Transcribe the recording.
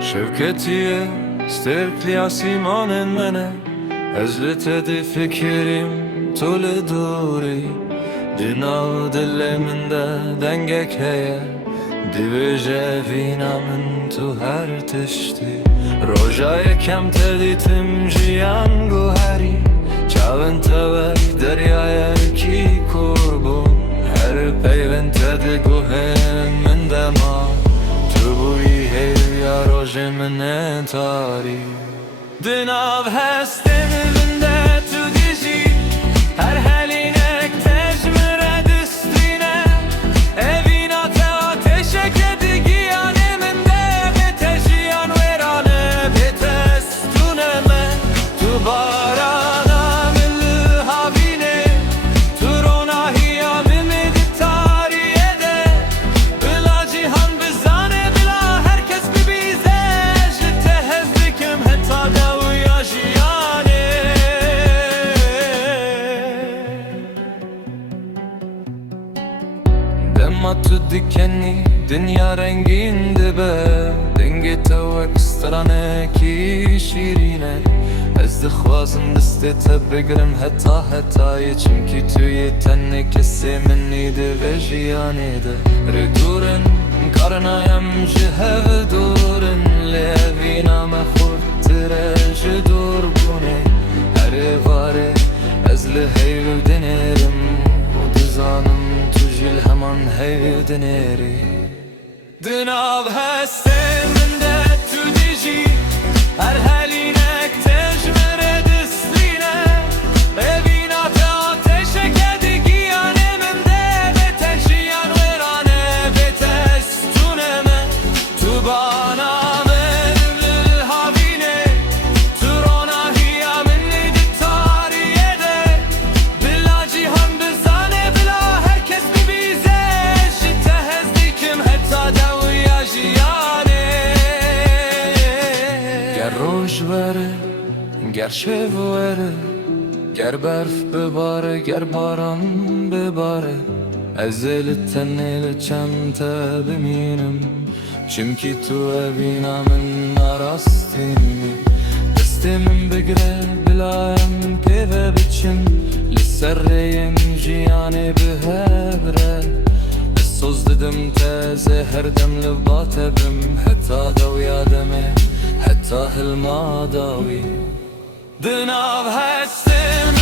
شوكتية استركلي عسيمان منه أجلتدي فكريم طول دوري ديناو دل من ده دنگك هيا ديوجه فينا من تو هر تشتي روجای کم تدیتم جیان گوهری چاون تبک دریای کی کربون هر پیون تدگوه من دما تو بوی هیا روژ من تاری دناو هستن بنده تو دیجی هر هلینک تجمره دستینه اوینا تا آتشه که دیگیانه من ده به تجیان ویرانه به تستونه من تو بارانم الهاوینه تو روناهیا ممد تاریه ده بلا جیهان بزانه بلا herkes ببیزه جلته هزدکم حتی دویا جیانه دما تو dikenli dünya renginde be denge tavak strane ki şirine ez dixwazim diste te bigrim heta çünkü tu yetenne kesemeni de ve jiyanê de redurin karnayam ji hev durin levîna me xurtire ji durbûnê herê varê ez li heyv dinerim û dizanim tu jî li heman heyv dinerî Dinav heste min de tu dijî her helînek tejmere distîne evîna te ateşe kedigiyanê min de ve tejiyan wêrane ve testûne me tu bana benim lil havîne tu ronahiya min nîdî tariye de bila cihan bizane bila herkes bibîze ji te hezdikim heta dewya jiyanê ger roj were ger şev were ger berf bibare ger baran bibare ez ê li tenê li çem te bimînim çünkü tu evîna min arastînî destê min bigire bila em pêve biçim li ser rêyên jiyanê bihevre ez soz didim te zêher dem li batebim heta dewya demê heta hilma dawî Dinav hestim